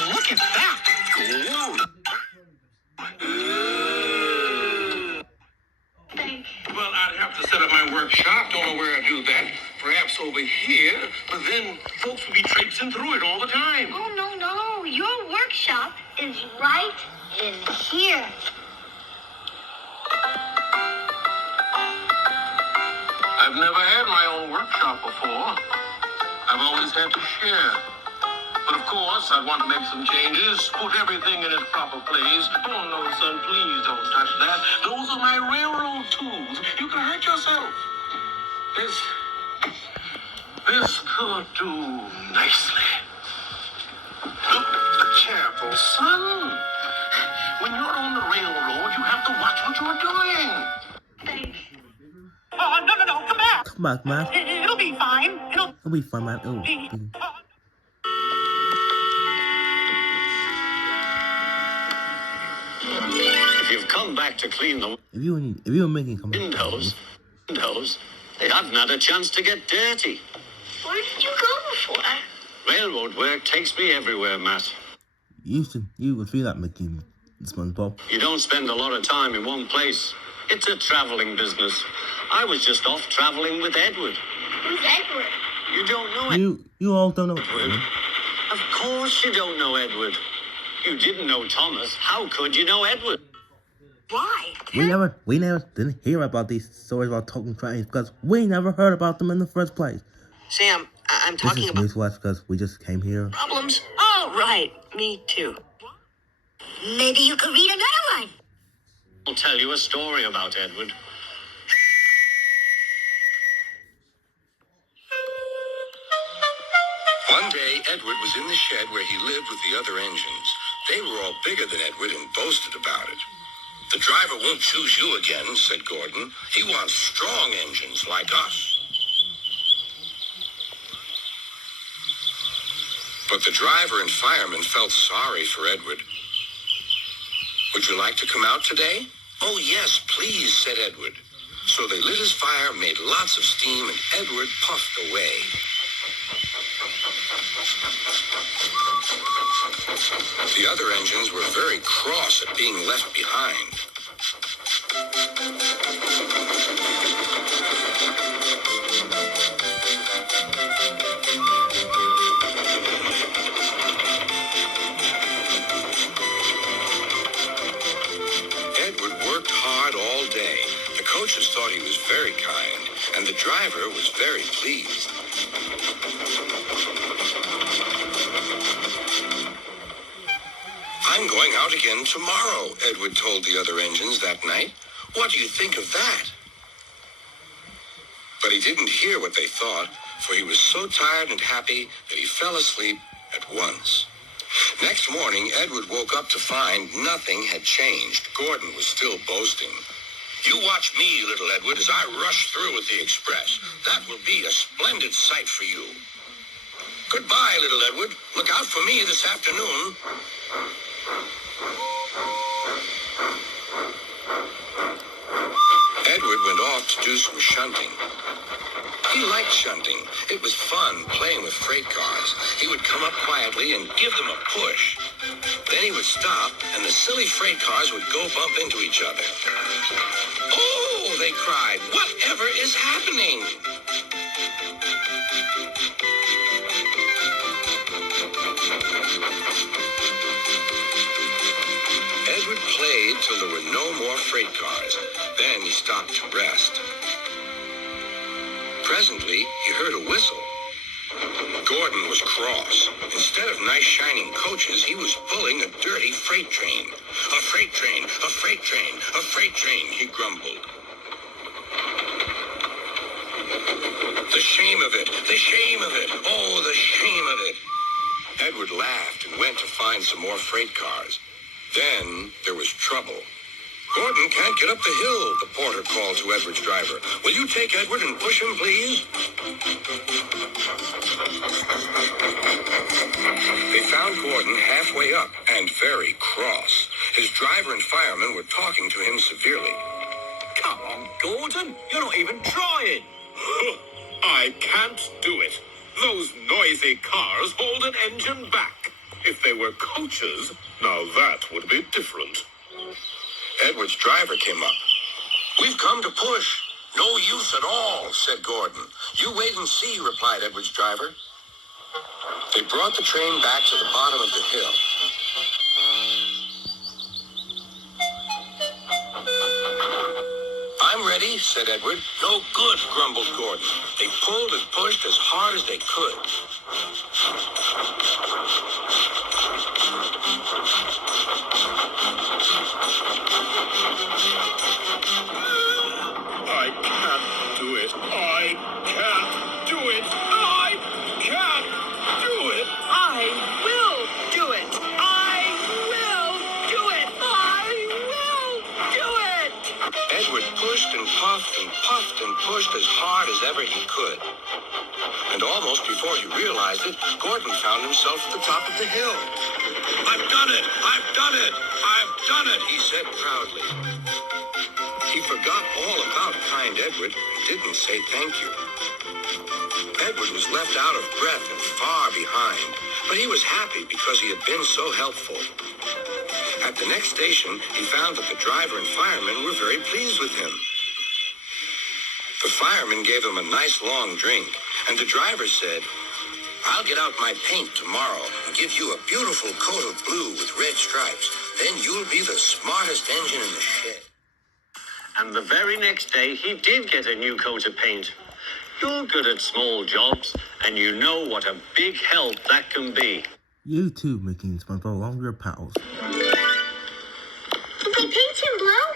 you look at that? Cool. Well, I'd have to set up my workshop. Don't know where I'd do that. Perhaps over here. But then folks would be traipsing through it all the time. Oh, no. Your workshop is right in here. I've never had my own workshop before. I've always had to share. But of course, I'd want to make some changes, put everything in its proper place. Oh, no, son, please don't touch that. Those are my railroad tools. You can hurt yourself. This could do nicely. Look, be careful, son. When you're on the railroad, you have to watch what you're doing. Thanks. Oh, no, come back. Come back, man. It'll be fine. It'll be fine, man. If you've come back to clean the If you were making windows, they haven't had a chance to get dirty. Where did you go before? Railroad work takes me everywhere, Matt. you would feel that making SpongeBob. You don't spend a lot of time in one place. It's a traveling business. I was just off traveling with Edward. Who's Edward? You don't know Edward? You all don't know Edward? Of course you don't know Edward. You didn't know Thomas. How could you know Edward? Why? We never didn't hear about these stories about talking trains because we never heard about them in the first place. Sam, I'm This talking is about news to us because we just came here. problems. Oh, right. Me too. Maybe you could read another one. I'll tell you a story about Edward. One day, Edward was in the shed where he lived with the other engines. They were all bigger than Edward and boasted about it. The driver won't choose you again, said Gordon. He wants strong engines like us. But the driver and fireman felt sorry for Edward. Would you like to come out today? Oh, yes, please, said Edward. So they lit his fire, made lots of steam, and Edward puffed away. The other engines were very cross at being left behind. Edward worked hard all day. The coaches thought he was very kind, and the driver was very pleased. I'm going out again tomorrow, Edward told the other engines that night. What do you think of that? But he didn't hear what they thought, for he was so tired and happy that he fell asleep at once. Next morning, Edward woke up to find nothing had changed. Gordon was still boasting. You watch me, little Edward, as I rush through with the express. That will be a splendid sight for you. Goodbye, little Edward. Look out for me this afternoon. Edward went off to do some shunting. He liked shunting. It was fun playing with freight cars. He would come up quietly and give them a push. Then he would stop, and the silly freight cars would go bump into each other. Oh, they cried, whatever is happening? Edward played till there were no more freight cars. Then he stopped to rest. Presently, he heard a whistle. Gordon was cross. Instead of nice shining coaches, he was pulling a dirty freight train. A freight train, a freight train, a freight train, he grumbled. The shame of it, the shame of it, oh, the shame of it. Edward laughed and went to find some more freight cars. Then there was trouble. Gordon can't get up the hill, the porter called to Edward's driver. Will you take Edward and push him, please? They found Gordon halfway up and very cross. His driver and fireman were talking to him severely. Come on, Gordon. You're not even trying. I can't do it. Those noisy cars hold an engine back. If they were coaches, now that would be different. Edward's driver came up. "We've come to push. No use at all," said Gordon. "You wait and see," replied Edward's driver. They brought the train back to the bottom of the hill. "I'm ready," said Edward. "No good," grumbled Gordon. They pulled and pushed as hard as they could. I can't do it. I can't do it. I can't do it. I will do it. I will do it. I will do it. Edward pushed and puffed and puffed and pushed as hard as ever he could. And almost before he realized it, Gordon found himself at the top of the hill. "I've done it! I've done it! I've done it!" he said proudly. He forgot all about kind Edward and didn't say thank you. Edward was left out of breath and far behind, but he was happy because he had been so helpful. At the next station, he found that the driver and fireman were very pleased with him. The fireman gave him a nice long drink, and the driver said, "I'll get out my paint tomorrow and give you a beautiful coat of blue with red stripes. Then you'll be the smartest engine in the shed." And the very next day, he did get a new coat of paint. You're good at small jobs, and you know what a big help that can be. You too, Mickey and SpongeBob, along with your pals. Did they paint him blue?